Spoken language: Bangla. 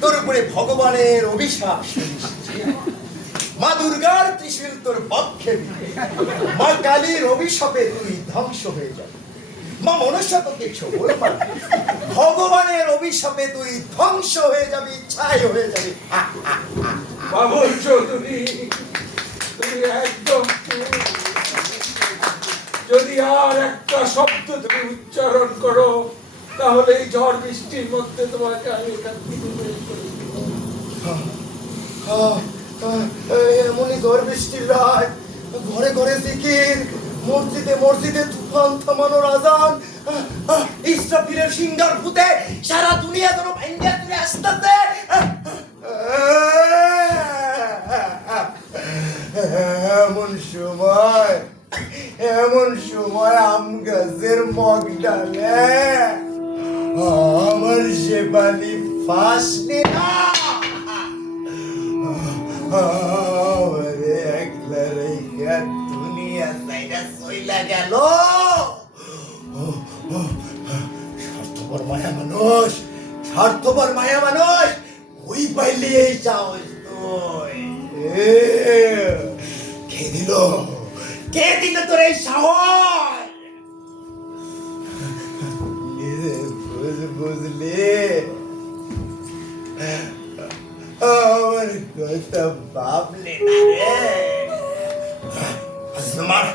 তোর উপরে ভগবানের অভিশাপ। মা দুর্গার ত্রিশূল তোর পক্ষে, মা কালীর অভিশাপে তুই ধ্বংস হয়ে যাবে। মা মনসা তোকে ছবল মারবে, ভগবানের অভিশাপে তুই ধ্বংস হয়ে যাবি, ছাই হয়ে যাবি। বাবুল চৌধুরী, তুমি একদম, যদি আর একটা শব্দ তুমি উচ্চারণ করো তাহলে এই ঝড় বৃষ্টির মধ্যে তোমাকে আমি এখান থেকে বের করে দেব। এমনই ঝড় বৃষ্টির রাত, ঘরে ঘরে জিকির, মসজিদে মসজিদে তুফান থামানোর আজান, ইসরাফিলের সিংহার ভূতে সারা দুনিয়া যেন ভাঙ্গা চলে আসতেছে। এমন সময় আম গাছের মগ ডালে আমার শেফালি ফাঁস না, একলা রেখা দুনিয়া সাইডা সইলা গেল। স্বার্থপর মায়া মানুষ, স্বার্থপর মায়া মানুষ, ওই পাইলে এই চাওস তুই। কে দিল, কে দিল তোর এই সাহস? বুঝলি আমার কথা ভাবলে না রে। মার